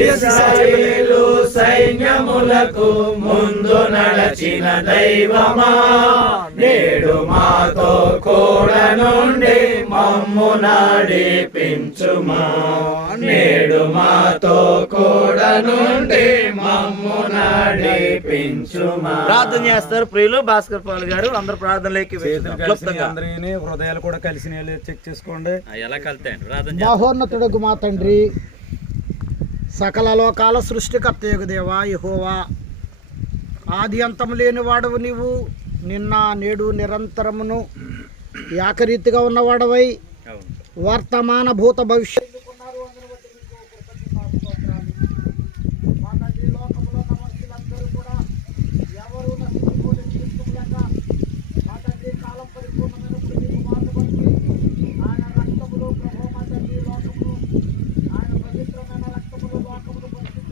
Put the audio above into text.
ఇశ్రాయేలు సైన్యములకు ముందు నడచిన దైవమా? నేడు మాతో కూడా నుండి మమ్ము నడిపించుమా? నేడు మాతో కూడా నుండి మమ్ము నడిపించుమా? ప్రార్థన చేస్తారు ప్రియులు భాస్కర్ పాల్ గారు. అందరు ప్రార్థనలోకి. అందరినీ హృదయాలు కూడా కలిసి చెక్ చేసుకోండి. ఎలా చేస్తాం. మహోన్నతుడకు మా తండ్రి. సకల లోకాల సృష్టికర్త యుగదేవా యహోవా. ఆది అంతం లేనివాడవు నీవు నిన్న నేడు నిరంతరమును యాకరీతిగా ఉన్నవాడవై. వర్తమాన భూత భవిష్యత్ కూడా